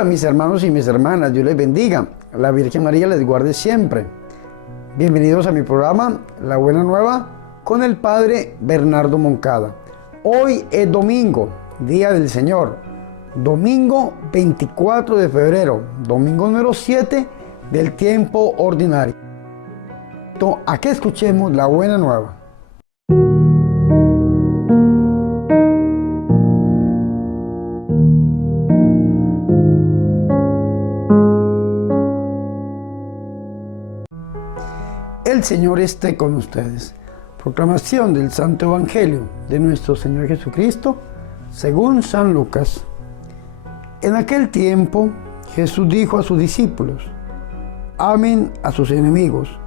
Hola mis hermanos y mis hermanas, Dios les bendiga, la Virgen María les guarde siempre. Bienvenidos a mi programa La Buena Nueva con el Padre Bernardo Moncada. Hoy es domingo, Día del Señor, domingo 24 de febrero, domingo número 7 del tiempo ordinario. A que escuchemos la Buena Nueva. El Señor esté con ustedes. Proclamación del Santo Evangelio de nuestro Señor Jesucristo, según San Lucas. En aquel tiempo, Jesús dijo a sus discípulos: amen a sus enemigos,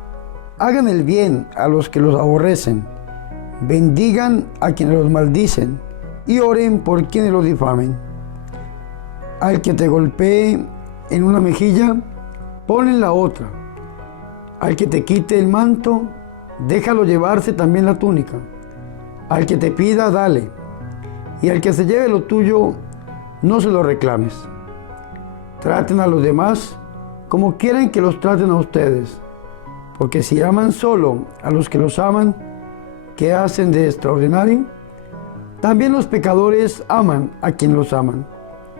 hagan el bien a los que los aborrecen, bendigan a quienes los maldicen y oren por quienes los difamen. Al que te golpee en una mejilla, ponle en la otra. Al que te quite el manto, déjalo llevarse también la túnica. Al que te pida, dale. Y al que se lleve lo tuyo, no se lo reclames. Traten a los demás como quieren que los traten a ustedes. Porque si aman solo a los que los aman, ¿qué hacen de extraordinario? También los pecadores aman a quien los aman.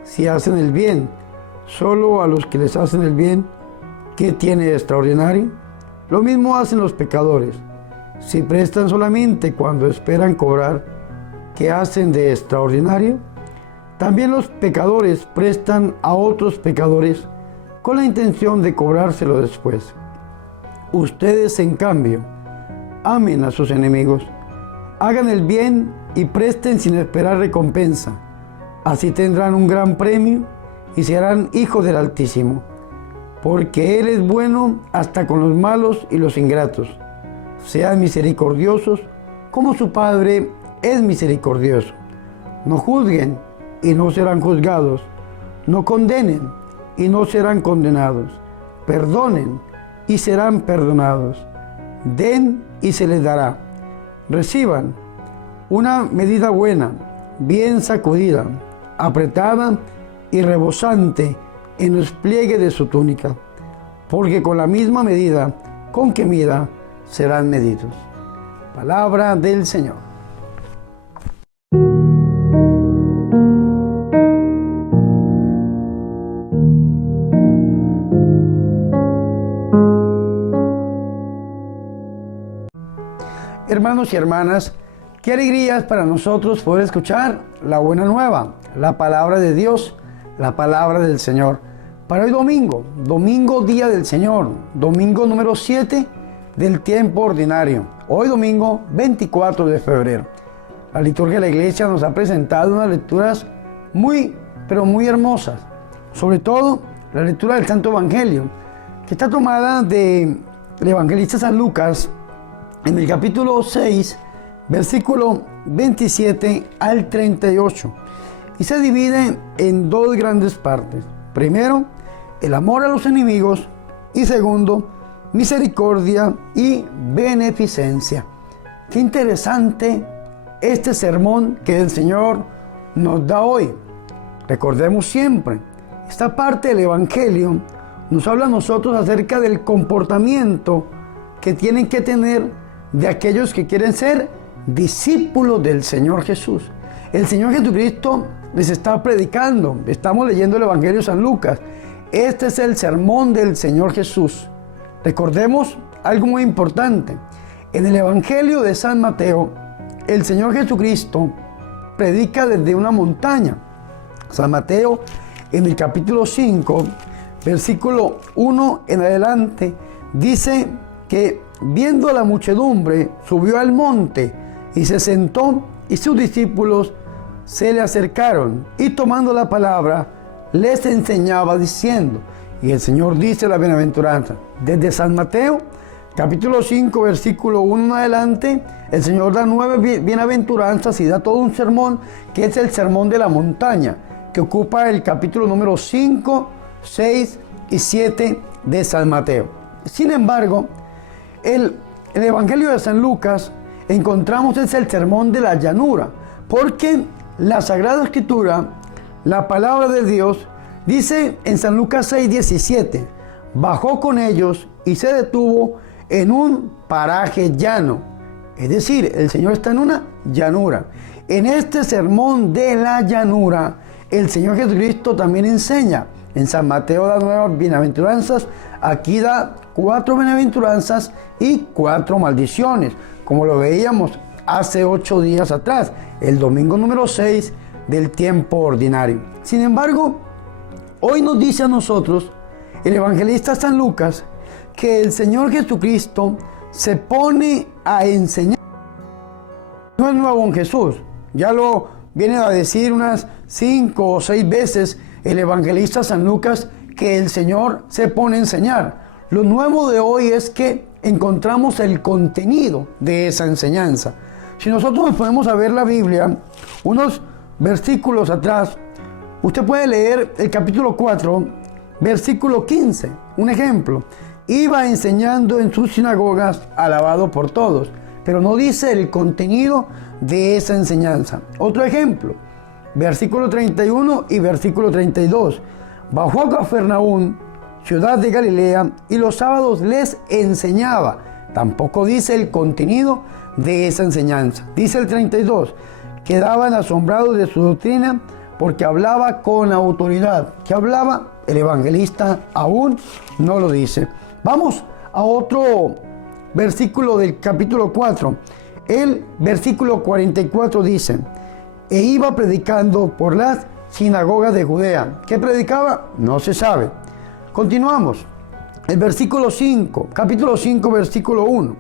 Si hacen el bien solo a los que les hacen el bien, ¿qué tiene de extraordinario? Lo mismo hacen los pecadores. Si prestan solamente cuando esperan cobrar, ¿qué hacen de extraordinario? También los pecadores prestan a otros pecadores con la intención de cobrárselo después. Ustedes, en cambio, amen a sus enemigos, hagan el bien y presten sin esperar recompensa. Así tendrán un gran premio y serán hijos del Altísimo, porque Él es bueno hasta con los malos y los ingratos. Sean misericordiosos como su Padre es misericordioso. No juzguen y no serán juzgados. No condenen y no serán condenados. Perdonen y serán perdonados. Den y se les dará. Reciban una medida buena, bien sacudida, apretada y rebosante en los pliegues de su túnica, porque con la misma medida con que mida serán medidos. Palabra del Señor. Hermanos y hermanas, qué alegrías para nosotros poder escuchar la buena nueva, la palabra de Dios, la palabra del Señor. Para hoy domingo Día del Señor, domingo número 7 del tiempo ordinario. Hoy domingo 24 de febrero. La liturgia de la iglesia nos ha presentado unas lecturas muy hermosas. Sobre todo la lectura del Santo Evangelio, que está tomada del evangelista San Lucas en el capítulo 6, versículo 27 al 38. Y se divide en dos grandes partes. Primero, el amor a los enemigos, y segundo, misericordia y beneficencia. Qué interesante este sermón que el Señor nos da hoy. Recordemos siempre, esta parte del Evangelio nos habla a nosotros acerca del comportamiento que tienen que tener de aquellos que quieren ser discípulos del Señor Jesús. El Señor Jesucristo les está predicando. Estamos leyendo el Evangelio de San Lucas. Este es el sermón del Señor Jesús. Recordemos algo muy importante. En el Evangelio de San Mateo, el Señor Jesucristo predica desde una montaña. San Mateo, en el capítulo 5, versículo 1 en adelante, dice que viendo a la muchedumbre, subió al monte y se sentó, y sus discípulos se le acercaron, y tomando la palabra, les enseñaba diciendo. Y el Señor dice la bienaventuranza. Desde San Mateo, capítulo 5, versículo 1 en adelante, el Señor da 9 bienaventuranzas y da todo un sermón, que es el sermón de la montaña, que ocupa el capítulo número 5, 6 y 7 de San Mateo. Sin embargo, el Evangelio de San Lucas encontramos es el sermón de la llanura, porque la Sagrada Escritura, la palabra de Dios, Dice en San Lucas 6:17, bajó con ellos y se detuvo en un paraje llano. Es decir, el Señor está en una llanura. En este sermón de la llanura, el Señor Jesucristo también enseña. En San Mateo da 9 bienaventuranzas, aquí da 4 bienaventuranzas y 4 maldiciones, como lo veíamos hace 8 días atrás, el domingo número 6 del tiempo ordinario. Sin embargo, hoy nos dice a nosotros el evangelista San Lucas que el Señor Jesucristo se pone a enseñar. No es nuevo en Jesús, ya lo viene a decir unas 5 o 6 veces el evangelista San Lucas que el Señor se pone a enseñar. Lo nuevo de hoy es que encontramos el contenido de esa enseñanza. Si nosotros nos ponemos a ver la Biblia, unos versículos atrás, usted puede leer el capítulo 4, versículo 15, un ejemplo. Iba enseñando en sus sinagogas, alabado por todos, pero no dice el contenido de esa enseñanza. Otro ejemplo, versículo 31 y versículo 32. Bajó a Cafarnaúm, ciudad de Galilea, y los sábados les enseñaba. Tampoco dice el contenido de esa enseñanza. Dice el 32, quedaban asombrados de su doctrina porque hablaba con autoridad. ¿Qué hablaba? El evangelista aún no lo dice. Vamos a otro versículo del capítulo 4. El versículo 44 dice, e iba predicando por las sinagogas de Judea. ¿Qué predicaba? No se sabe. Continuamos. El versículo 5, capítulo 5, versículo 1.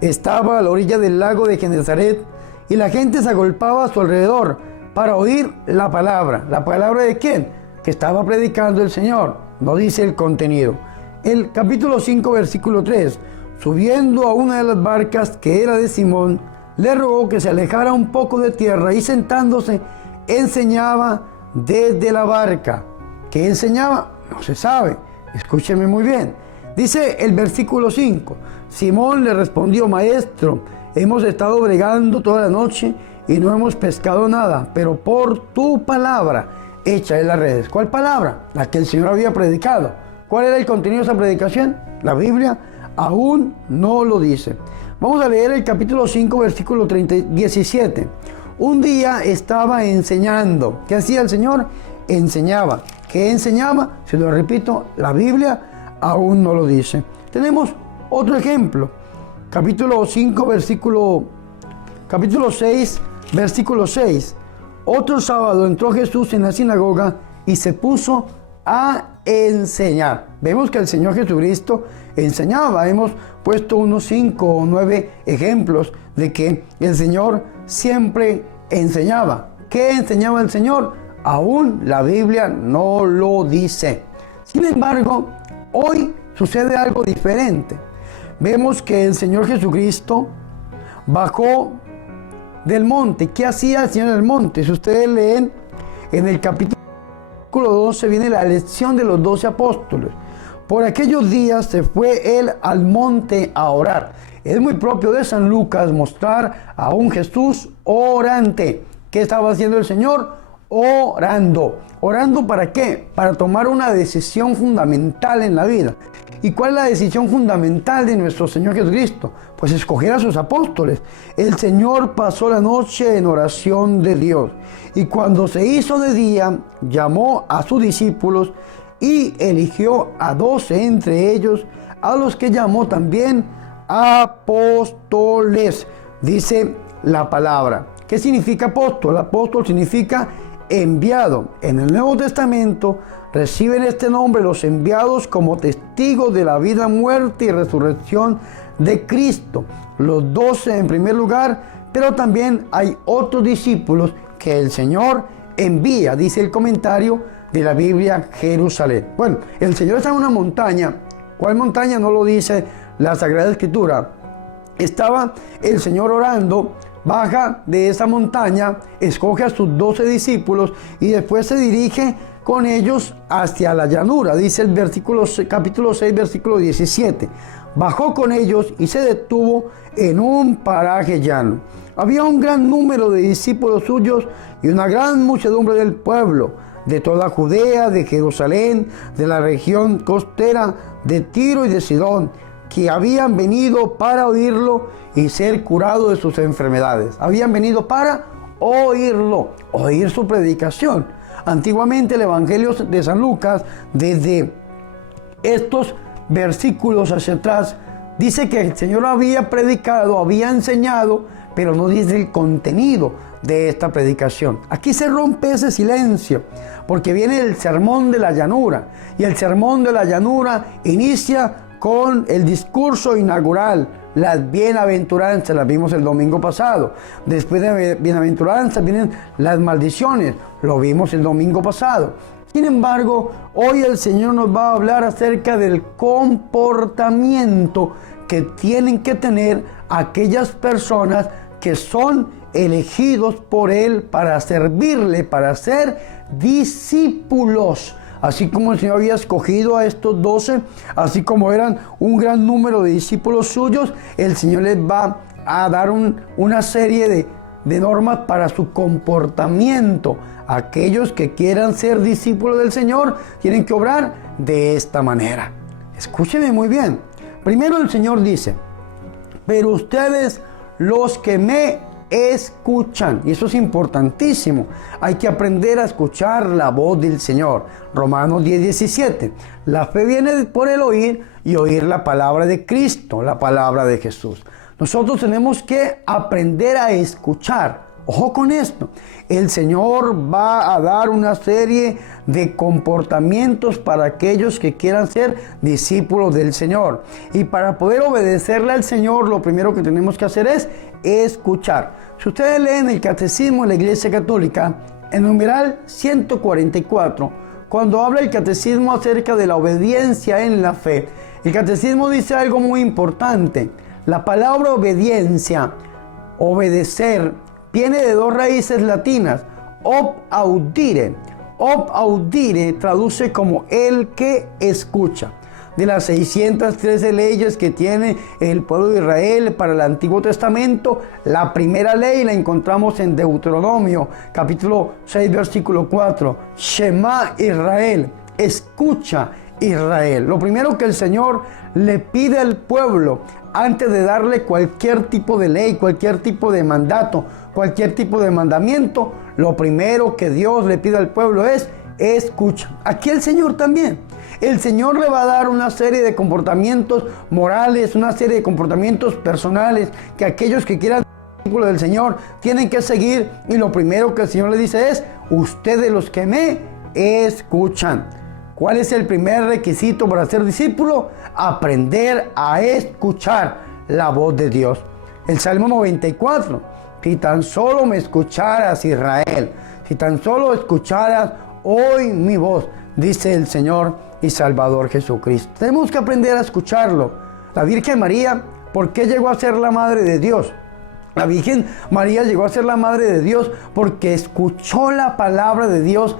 Estaba a la orilla del lago de Genezaret y la gente se agolpaba a su alrededor para oír la palabra. ¿La palabra de quién? Que estaba predicando el Señor. No dice el contenido. El capítulo 5, versículo 3. Subiendo a una de las barcas que era de Simón, le rogó que se alejara un poco de tierra y sentándose enseñaba desde la barca. ¿Qué enseñaba? No se sabe. Escúcheme muy bien. Dice el versículo 5. Simón le respondió, maestro, hemos estado bregando toda la noche y no hemos pescado nada, pero por tu palabra echa en las redes. ¿Cuál palabra? La que el Señor había predicado. ¿Cuál era el contenido de esa predicación? La Biblia aún no lo dice. Vamos a leer el capítulo 5, versículo 17. Un día estaba enseñando. ¿Qué hacía el Señor? Enseñaba. ¿Qué enseñaba? Se lo repito, la Biblia aún no lo dice. Tenemos otro ejemplo. Capítulo 5, capítulo 6, versículo 6. Otro sábado entró Jesús en la sinagoga y se puso a enseñar. Vemos que el Señor Jesucristo enseñaba. Hemos puesto unos 5 o 9 ejemplos de que el Señor siempre enseñaba. ¿Qué enseñaba el Señor? Aún la Biblia no lo dice. Sin embargo, hoy sucede algo diferente. Vemos que el Señor Jesucristo bajó del monte. ¿Qué hacía el Señor del monte? Si ustedes leen en el capítulo 12 viene la elección de los 12 apóstoles. Por aquellos días se fue él al monte a orar. Es muy propio de San Lucas mostrar a un Jesús orante. ¿Qué estaba haciendo el Señor? Orando. ¿Orando para qué? Para tomar una decisión fundamental en la vida. ¿Y cuál es la decisión fundamental de nuestro Señor Jesucristo? Pues escoger a sus apóstoles. El Señor pasó la noche en oración de Dios. Y cuando se hizo de día, llamó a sus discípulos y eligió a 12 entre ellos, a los que llamó también apóstoles. Dice la palabra. ¿Qué significa apóstol? Apóstol significa enviado. En el Nuevo Testamento reciben este nombre los enviados como testigos de la vida, muerte y resurrección de Cristo. Los 12 en primer lugar, pero también hay otros discípulos que el Señor envía, dice el comentario de la Biblia Jerusalén. Bueno, el Señor está en una montaña. ¿Cuál montaña? No lo dice la Sagrada Escritura. Estaba el Señor orando, baja de esa montaña, escoge a sus 12 discípulos y después se dirige con ellos hacia la llanura. Dice el capítulo 6, versículo 17. Bajó con ellos y se detuvo en un paraje llano. Había un gran número de discípulos suyos y una gran muchedumbre del pueblo, de toda Judea, de Jerusalén, de la región costera, de Tiro y de Sidón, que habían venido para oírlo y ser curados de sus enfermedades. Habían venido para oírlo, oír su predicación. Antiguamente el Evangelio de San Lucas, desde estos versículos hacia atrás, dice que el Señor había predicado, había enseñado, pero no dice el contenido de esta predicación. Aquí se rompe ese silencio, porque viene el sermón de la llanura, y el sermón de la llanura inicia con el discurso inaugural, las bienaventuranzas, las vimos el domingo pasado. Después de bienaventuranzas vienen las maldiciones, lo vimos el domingo pasado. Sin embargo, hoy el Señor nos va a hablar acerca del comportamiento que tienen que tener aquellas personas que son elegidos por Él para servirle, para ser discípulos. Así como el Señor había escogido a estos 12, así como eran un gran número de discípulos suyos, el Señor les va a dar una serie de normas para su comportamiento. Aquellos que quieran ser discípulos del Señor tienen que obrar de esta manera. Escúcheme muy bien. Primero el Señor dice, pero ustedes los que me escuchan, y eso es importantísimo, hay que aprender a escuchar la voz del Señor. Romanos 10:17, la fe viene por el oír y oír la palabra de Cristo, la palabra de Jesús. Nosotros tenemos que aprender a escuchar. Ojo con esto, el Señor va a dar una serie de comportamientos para aquellos que quieran ser discípulos del Señor. Y para poder obedecerle al Señor, lo primero que tenemos que hacer es escuchar. Si ustedes leen el Catecismo de la Iglesia Católica, en numeral 144, cuando habla el Catecismo acerca de la obediencia en la fe, el Catecismo dice algo muy importante. La palabra obediencia, obedecer, viene de dos raíces latinas, ob audire. Ob audire traduce como el que escucha. De las 613 leyes que tiene el pueblo de Israel para el Antiguo Testamento, la primera ley la encontramos en Deuteronomio, capítulo 6, versículo 4. Shema Israel, escucha Israel. Lo primero que el Señor le pide al pueblo antes de darle cualquier tipo de ley, cualquier tipo de mandato, cualquier tipo de mandamiento, lo primero que Dios le pide al pueblo es escucha. Aquí el Señor también. El Señor le va a dar una serie de comportamientos morales, una serie de comportamientos personales que aquellos que quieran ser discípulos del Señor tienen que seguir. Y lo primero que el Señor le dice es, ustedes los que me escuchan. ¿Cuál es el primer requisito para ser discípulo? Aprender a escuchar la voz de Dios. El Salmo 94, si tan solo me escucharas, Israel, si tan solo escucharas hoy mi voz, dice el Señor y Salvador Jesucristo. Tenemos que aprender a escucharlo. La Virgen María, ¿por qué llegó a ser la Madre de Dios? La Virgen María llegó a ser la Madre de Dios porque escuchó la palabra de Dios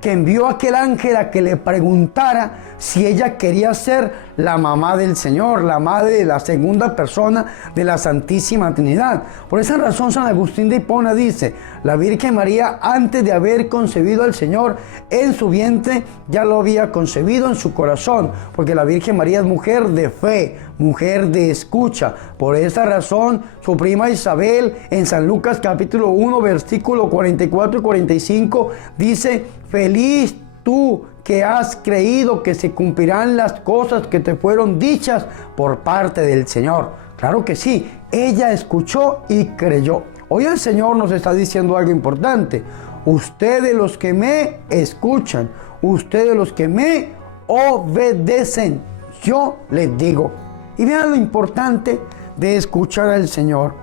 que envió a aquel ángel a que le preguntara si ella quería ser la mamá del Señor, la madre de la segunda persona de la Santísima Trinidad. Por esa razón San Agustín de Hipona dice, la Virgen María antes de haber concebido al Señor en su vientre, ya lo había concebido en su corazón, porque la Virgen María es mujer de fe, mujer de escucha. Por esa razón su prima Isabel en San Lucas capítulo 1 versículo 44 y 45 dice, feliz tú que has creído que se cumplirán las cosas que te fueron dichas por parte del Señor. Claro que sí, ella escuchó y creyó. Hoy el Señor nos está diciendo algo importante. Ustedes los que me escuchan, ustedes los que me obedecen, yo les digo. Y vean lo importante de escuchar al Señor.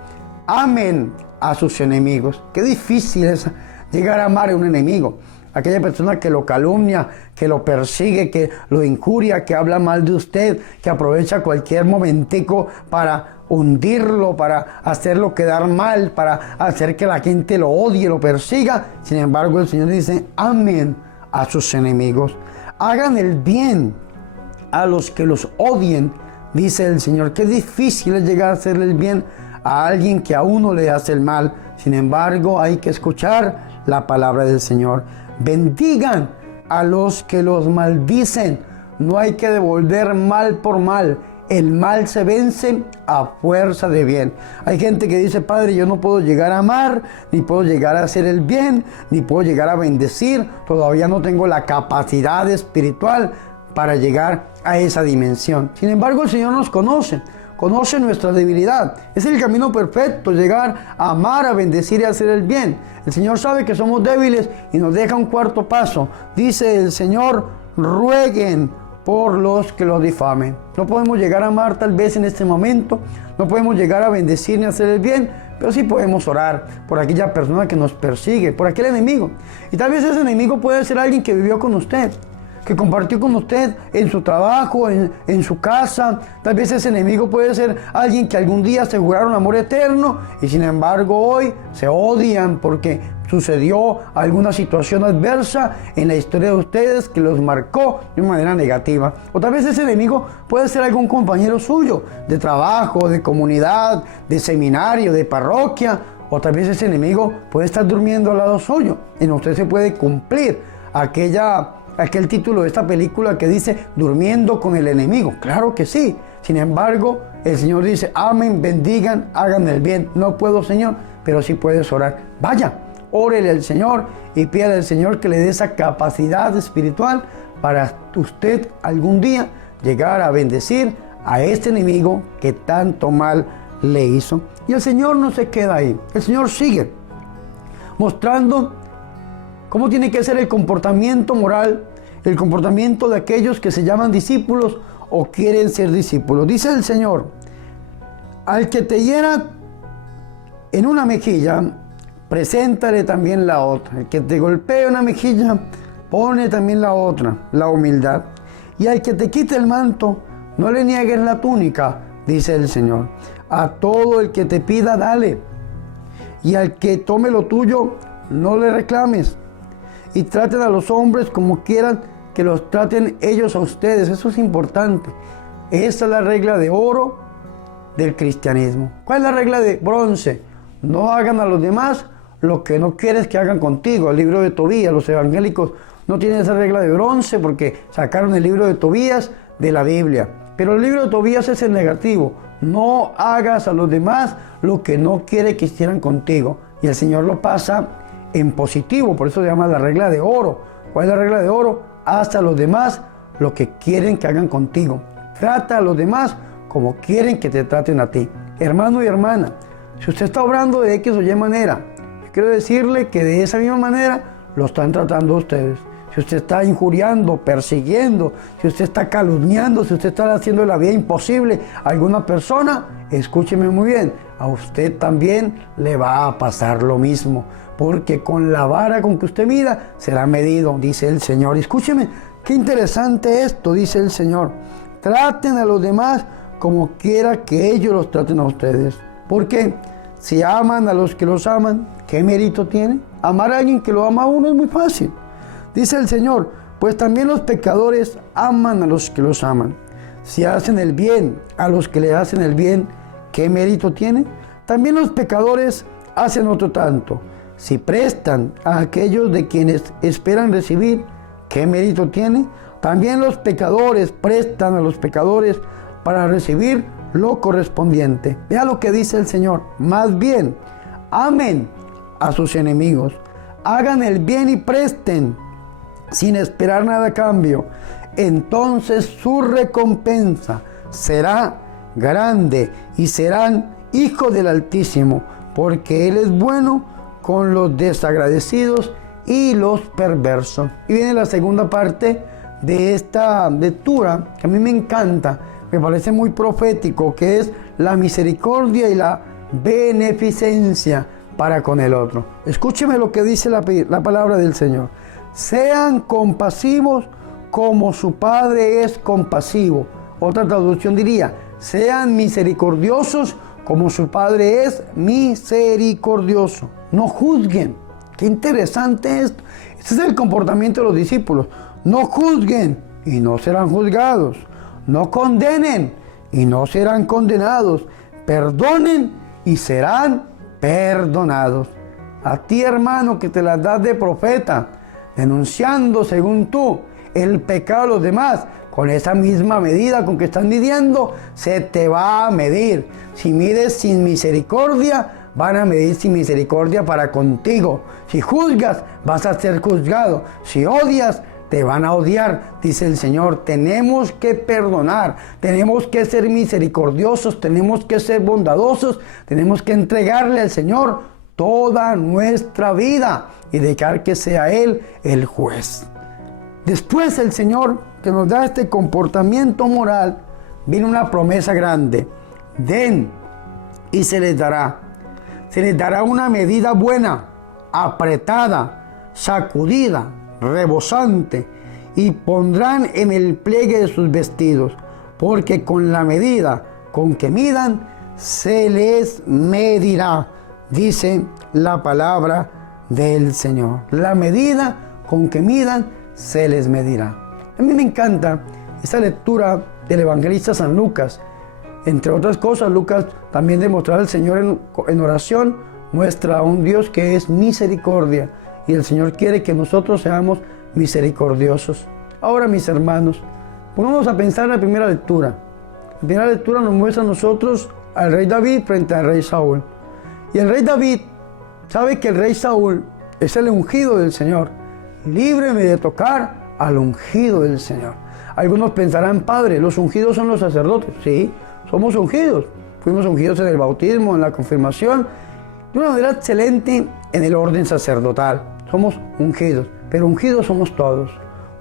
Amen a sus enemigos. Qué difícil es llegar a amar a un enemigo. Aquella persona que lo calumnia, que lo persigue, que lo injuria, que habla mal de usted, que aprovecha cualquier momentico para hundirlo, para hacerlo quedar mal, para hacer que la gente lo odie, lo persiga. Sin embargo, el Señor dice, amen a sus enemigos. Hagan el bien a los que los odien, dice el Señor. Qué difícil es llegar a hacerle el bien a alguien que a uno le hace el mal. Sin embargo, hay que escuchar la palabra del Señor. bendigan a los que los maldicen. No hay que devolver mal por mal. El mal se vence a fuerza de bien. Hay gente que dice: Padre, yo no puedo llegar a amar, ni puedo llegar a hacer el bien, ni puedo llegar a bendecir. Todavía no tengo la capacidad espiritual para llegar a esa dimensión. Sin embargo, el Señor nos conoce nuestra debilidad. Es el camino perfecto, llegar a amar, a bendecir y a hacer el bien. El Señor sabe que somos débiles y nos deja un cuarto paso. Dice el Señor: rueguen por los que los difamen. No podemos llegar a amar tal vez en este momento, no podemos llegar a bendecir ni a hacer el bien, pero sí podemos orar por aquella persona que nos persigue, por aquel enemigo. Y tal vez ese enemigo puede ser alguien que vivió con usted, que compartió con usted en su trabajo, en su casa. Tal vez ese enemigo puede ser alguien que algún día se juraron amor eterno y sin embargo hoy se odian porque sucedió alguna situación adversa en la historia de ustedes que los marcó de una manera negativa. O tal vez ese enemigo puede ser algún compañero suyo de trabajo, de comunidad, de seminario, de parroquia. O tal vez ese enemigo puede estar durmiendo al lado suyo y en usted se puede cumplir aquel título de esta película que dice durmiendo con el enemigo. Claro que sí. Sin embargo, el Señor dice: amen, bendigan, hagan el bien. No puedo, Señor, pero sí puedes orar. Vaya, órele al Señor y pídale al Señor que le dé esa capacidad espiritual para usted algún día llegar a bendecir a este enemigo que tanto mal le hizo. Y el Señor no se queda ahí. El Señor sigue mostrando cómo tiene que ser el comportamiento moral, el comportamiento de aquellos que se llaman discípulos o quieren ser discípulos. Dice el Señor: al que te hiera en una mejilla, preséntale también la otra. El que te golpee una mejilla, pone también la otra, la humildad. Y al que te quite el manto, no le niegues la túnica, dice el Señor. A todo el que te pida, dale. Y al que tome lo tuyo, no le reclames. Y traten a los hombres como quieran que los traten ellos a ustedes. Eso es importante. Esa es la regla de oro del cristianismo. ¿Cuál es la regla de bronce? No hagan a los demás lo que no quieres que hagan contigo. El libro de Tobías, los evangélicos no tienen esa regla de bronce porque sacaron el libro de Tobías de la Biblia. Pero el libro de Tobías es el negativo. No hagas a los demás lo que no quiere que hicieran contigo. Y el Señor lo pasa en positivo, por eso se llama la regla de oro. ¿Cuál es la regla de oro? Haz a los demás lo que quieren que hagan contigo. Trata a los demás como quieren que te traten a ti. Hermano y hermana, si usted está obrando de X o Y manera, yo quiero decirle que de esa misma manera lo están tratando ustedes. Si usted está injuriando, persiguiendo, si usted está calumniando, si usted está haciendo la vida imposible a alguna persona, escúcheme muy bien, a usted también le va a pasar lo mismo. Porque con la vara con que usted mida será medido, dice el Señor. Escúcheme, qué interesante esto, dice el Señor. Traten a los demás como quiera que ellos los traten a ustedes. Porque si aman a los que los aman, ¿qué mérito tiene? Amar a alguien que lo ama a uno es muy fácil. Dice el Señor: pues también los pecadores aman a los que los aman. Si hacen el bien a los que le hacen el bien, ¿qué mérito tiene? También los pecadores hacen otro tanto. Si prestan a aquellos de quienes esperan recibir, ¿qué mérito tiene? También los pecadores prestan a los pecadores para recibir lo correspondiente. Vea lo que dice el Señor: más bien, amen a sus enemigos, hagan el bien y presten, sin esperar nada a cambio. Entonces su recompensa será grande y serán hijos del Altísimo, porque Él es bueno con los desagradecidos y los perversos. Y viene la segunda parte de esta lectura que a mí me encanta, me parece muy profético, que es la misericordia y la beneficencia para con el otro. Escúcheme lo que dice la palabra del Señor: sean compasivos como su Padre es compasivo. Otra traducción diría: sean misericordiosos como su Padre es misericordioso. No juzguen. Qué interesante esto. Este es el comportamiento de los discípulos. No juzguen y no serán juzgados. No condenen y no serán condenados. Perdonen y serán perdonados. A ti, hermano, que te las das de profeta, denunciando según tú el pecado de los demás, con esa misma medida con que estás midiendo, se te va a medir. Si mides sin misericordia, van a medir sin misericordia para contigo. Si juzgas, vas a ser juzgado. Si odias, te van a odiar, dice el Señor. Tenemos que perdonar, tenemos que ser misericordiosos, tenemos que ser bondadosos, tenemos que entregarle al Señor toda nuestra vida y dejar que sea Él el juez. Después el Señor, que nos da este comportamiento moral, viene una promesa grande. Den y se les dará. Se les dará una medida buena, apretada, sacudida, rebosante, y pondrán en el pliegue de sus vestidos, porque con la medida con que midan, se les medirá, dice la palabra del Señor. La medida con que midan, se les medirá. A mí me encanta esa lectura del evangelista San Lucas. Entre otras cosas, Lucas también demostrar al Señor en oración, muestra a un Dios que es misericordia, y el Señor quiere que nosotros seamos misericordiosos. Ahora, mis hermanos, pongamos a pensar en la primera lectura. La primera lectura nos muestra a nosotros al rey David frente al rey Saúl. Y el rey David sabe que el rey Saúl es el ungido del Señor. Líbreme de tocar al ungido del Señor. Algunos pensarán, Padre, los ungidos son los sacerdotes. Sí, somos ungidos. Fuimos ungidos en el bautismo, en la confirmación, de una manera excelente en el orden sacerdotal. Somos ungidos, pero ungidos somos todos.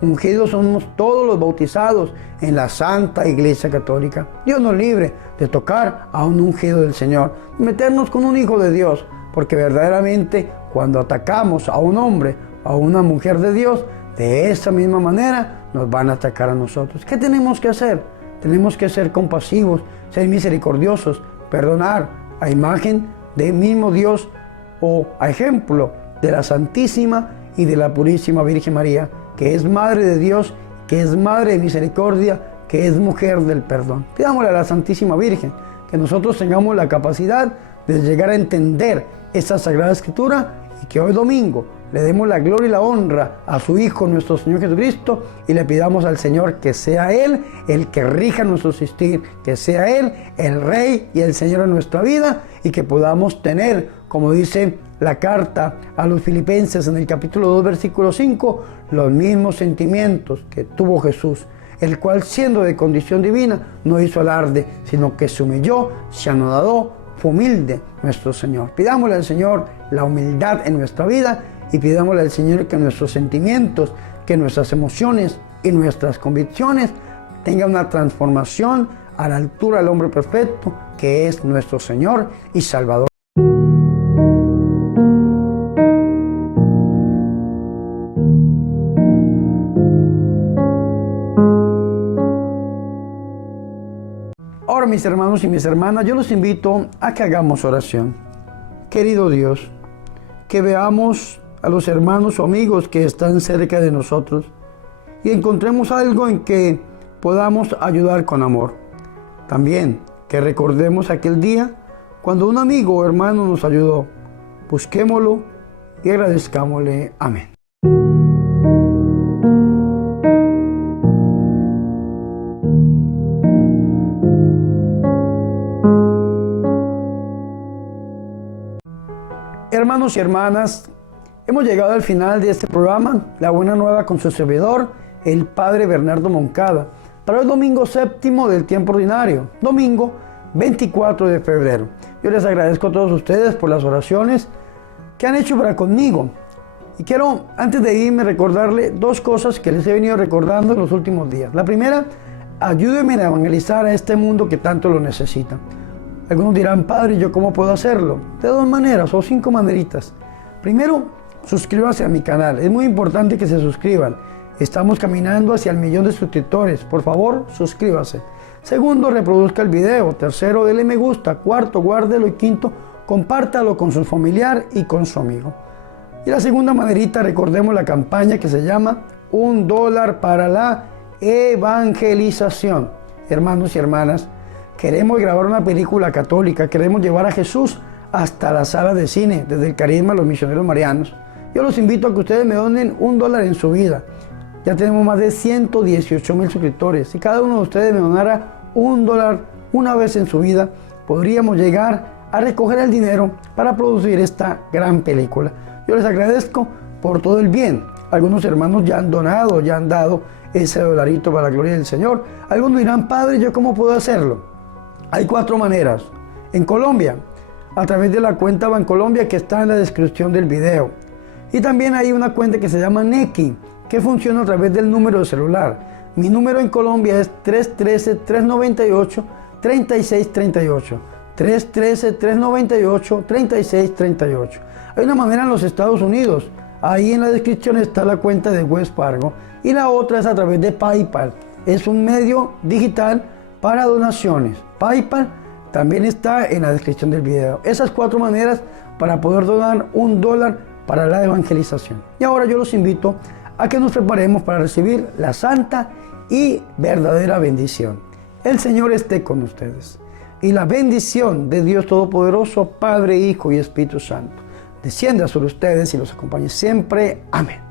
Ungidos somos todos los bautizados en la Santa Iglesia Católica. Dios nos libre de tocar a un ungido del Señor, meternos con un hijo de Dios, porque verdaderamente cuando atacamos a un hombre, a una mujer de Dios, de esa misma manera nos van a atacar a nosotros. ¿Qué tenemos que hacer? Tenemos que ser compasivos, ser misericordiosos, perdonar a imagen del mismo Dios o a ejemplo de la Santísima y de la Purísima Virgen María, que es Madre de Dios, que es Madre de Misericordia, que es mujer del perdón. Pidámosle a la Santísima Virgen que nosotros tengamos la capacidad de llegar a entender esta Sagrada Escritura y que hoy domingo le demos la gloria y la honra a su Hijo, nuestro Señor Jesucristo, y le pidamos al Señor que sea Él el que rija nuestro existir, que sea Él el Rey y el Señor de nuestra vida, y que podamos tener, como dice la carta a los Filipenses en el capítulo 2, versículo 5, los mismos sentimientos que tuvo Jesús, el cual siendo de condición divina no hizo alarde, sino que se humilló, se anonadó, fue humilde nuestro Señor. Pidámosle al Señor la humildad en nuestra vida y pidámosle al Señor que nuestros sentimientos, que nuestras emociones y nuestras convicciones tengan una transformación a la altura del hombre perfecto, que es nuestro Señor y Salvador. Ahora, mis hermanos y mis hermanas, yo los invito a que hagamos oración. Querido Dios, que veamos a los hermanos o amigos que están cerca de nosotros y encontremos algo en que podamos ayudar con amor. También que recordemos aquel día cuando un amigo o hermano nos ayudó. Busquémoslo y agradezcámosle. Amén. Hermanos y hermanas, hemos llegado al final de este programa, La Buena Nueva con su servidor, el Padre Bernardo Moncada, para el domingo séptimo del tiempo ordinario, domingo 24 de febrero. Yo les agradezco a todos ustedes por las oraciones que han hecho para conmigo. Y quiero, antes de irme, recordarle dos cosas que les he venido recordando en los últimos días. La primera, ayúdenme a evangelizar a este mundo que tanto lo necesita. Algunos dirán, Padre, ¿yo cómo puedo hacerlo? De dos maneras o 5 maneritas. Primero, suscríbase a mi canal. Es muy importante que se suscriban. Estamos caminando hacia el 1.000.000 de suscriptores. Por favor, suscríbase. Segundo, reproduzca el video. Tercero, dele me gusta. Cuarto, guárdelo. Y quinto, compártalo con su familiar y con su amigo. Y la segunda manerita, recordemos la campaña que se llama $1 para la evangelización. Hermanos y hermanas, queremos grabar una película católica, queremos llevar a Jesús hasta la sala de cine, desde el Carisma de los Misioneros Marianos. Yo los invito a que ustedes me donen $1 en su vida. Ya tenemos más de 118,000 suscriptores. Si cada uno de ustedes me donara $1 una vez en su vida, podríamos llegar a recoger el dinero para producir esta gran película. Yo les agradezco por todo el bien. Algunos hermanos ya han donado, ya han dado ese $1 para la gloria del Señor. Algunos dirán, Padre, ¿yo cómo puedo hacerlo? Hay 4 maneras. En Colombia, a través de la cuenta Bancolombia que está en la descripción del video. Y también hay una cuenta que se llama Nequi, que funciona a través del número de celular. Mi número en Colombia es 313-398-3638. 313-398-3638. Hay una manera en los Estados Unidos. Ahí en la descripción está la cuenta de Wells Fargo. Y la otra es a través de PayPal. Es un medio digital para donaciones. PayPal también está en la descripción del video. Esas 4 maneras para poder donar $1 para la evangelización. Y ahora yo los invito a que nos preparemos para recibir la santa y verdadera bendición. El Señor esté con ustedes. Y la bendición de Dios Todopoderoso, Padre, Hijo y Espíritu Santo, descienda sobre ustedes y los acompañe siempre. Amén.